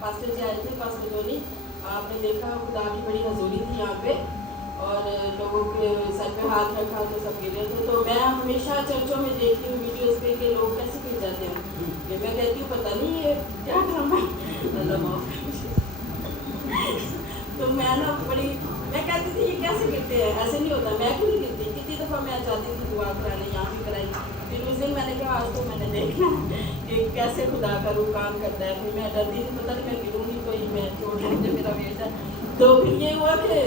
Pastor जी आए थे, pastor जोनी। आपने देखा खुदा की बड़ी हजूरी थी यहाँ पे और लोगों के सर पे हाथ रखा तो सब गिरे थे। तो मैं हमेशा चर्चों में देखती हूँ वीडियोस पे कि लोग कैसे गिर जाते हैं। कि मैं कहती हूँ पता नहीं ये क्या ड्रामा तो मैं ना मैं कहती थी ये कैसे गिरते हैं, ऐसे नहीं होता, मैं क्यों नहीं गिरती। कितनी दफ़ा मैं जाती थी दुआ कराने, यहाँ भी कराई। फिर उस दिन मैंने कहा आज तो मैंने देखना कि कैसे खुदा का रूह काम करता है। फिर मैं डरती थी पता नहीं मैं गिरूँगी कोई मैं चोट मुझे मेरा वेट है। तो फिर ये हुआ कि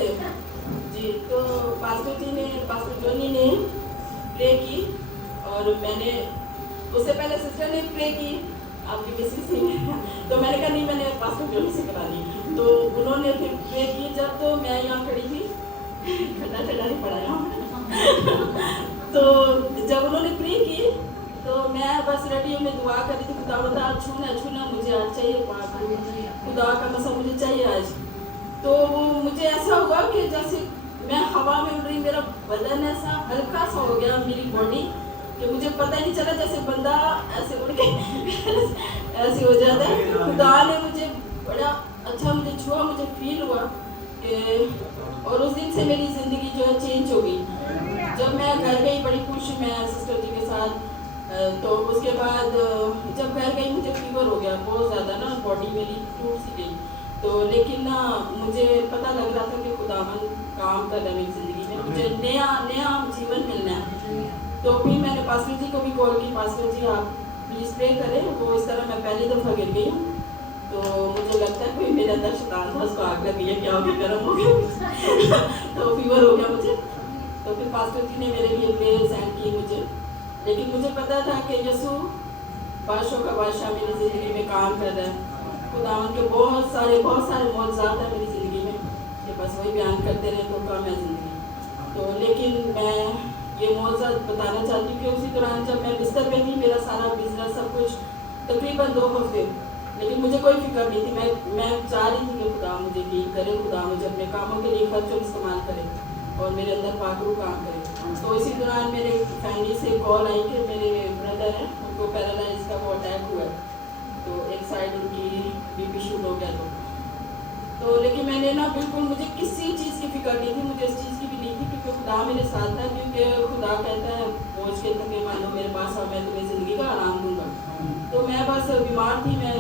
जी तो पास्टर जोनी ने प्रे की और मैंने उससे पहले सिस्टर ने प्रे की आपकी मिसेस ने तो मैंने कहा नहीं मैंने पास्टर जोनी से करा दी। तो उन्होंने फिर प्रे की जब तो मैं यहाँ खड़ी थी ठंडा नहीं पड़ा यहाँ तो जब उन्होंने प्रे की तो मैं बस रेडी में दुआ कर रही थी खुदा बता छूना मुझे आज चाहिए खुदा का मसा मुझे चाहिए आज। तो वो मुझे ऐसा हुआ कि जैसे मैं हवा में उड़ रही, मेरा बदन ऐसा हल्का सा हो गया मेरी बॉडी कि मुझे पता ही नहीं चला जैसे बंदा ऐसे उड़ के ऐसे हो जाता है। खुदा ने मुझे बड़ा अच्छा मुझे छुआ, मुझे फील हुआ कि और उस दिन से मेरी ज़िंदगी जो है चेंज हो गई। जब मैं घर गई बड़ी खुश मैं सिस्टर जी के साथ। तो उसके बाद जब घर गई मुझे फीवर हो गया बहुत ज़्यादा ना, बॉडी मेरी टूट सी गई। तो लेकिन ना मुझे पता लग रहा था कि खुदावन काम कर रहा है मेरी ज़िंदगी में, मुझे नया जीवन मिलना है। तो फिर मैंने पास्टर जी को भी कॉल की, पास्टर जी आप प्लीज़ प्रे करें। वो इस तरह मैं पहली दफ़ा गिर गई हूँ तो मुझे लगता है कोई मेरे अंदर शैतान था, उसको आग लग गई है, क्या हो गया, गर्म हो गया तो फीवर हो गया मुझे। तो फिर पास्टर जी ने मेरे लिए प्रेयर सेंड की मुझे, लेकिन मुझे पता था कि यीशु बादशाह का बादशाह मेरी ज़िंदगी में काम कर रहा है। खुदावन के बहुत सारे मौजज़ात हैं मेरी ज़िंदगी में कि बस वही बयान करते रहे तो कम है ज़िंदगी। तो लेकिन मैं ये मौजज़ात बताना चाहती हूँ कि उसी दौरान जब मैं बिस्तर पे थी, मेरा सारा बिजनेस सब कुछ तकरीबन 2 हफ्ते, लेकिन मुझे कोई फिक्र नहीं थी। मैं चाह रही थी कि खुदा मुझे ठीक करे, खुदा मुझे अपने कामों के लिए खर्च और इस्तेमाल करे और मेरे अंदर पाकरू काम करे। तो इसी दौरान मेरे फैमिली से कॉल आई कि मेरे ब्रदर हैं उनको पैरालाइज का वो अटैक हुआ है, तो एक साइड उनकी बीपी शूट हो गया। तो लेकिन मैंने ना बिल्कुल मुझे किसी चीज़ की फिक्र नहीं थी, मुझे इस चीज़ की भी नहीं थी क्योंकि खुदा मेरे साथ था। क्योंकि खुदा कहता है बोझ के थके मानो मेरे पास आओ मैं तुम्हें ज़िंदगी का आराम दूंगा। तो मैं बस बीमार थी, मैं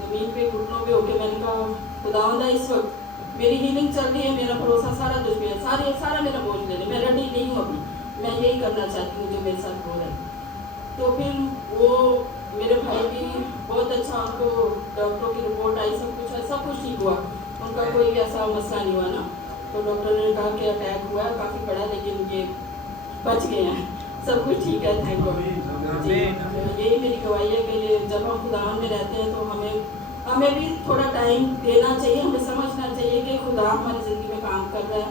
ज़मीन पे घुटनों पे होके मैंने कहा खुदावंदा इस वक्त मेरी हीलिंग चल रही है, मेरा भरोसा सारा तुझ पे है, सारा मेरा बोझ ले ले, मैं रेडी नहीं हूँ अभी, मैं यही करना चाहती हूँ जो मेरे साथ हो रहा है। तो फिर वो मेरे भाई भी बहुत अच्छा, उनको डॉक्टरों की रिपोर्ट आई, सब कुछ ठीक हुआ, उनका कोई भी ऐसा मसला नहीं हुआ ना। तो डॉक्टर ने कहा कि अटैक हुआ है काफ़ी बड़ा, लेकिन ये बच गए हैं, सब कुछ ठीक है, थैंक गॉड जी। तो यही मेरी गवाही है कि जब हम खुदावन में रहते हैं तो हमें भी थोड़ा टाइम देना चाहिए, हमें समझना चाहिए कि खुदा हमारी ज़िंदगी में काम कर रहा है।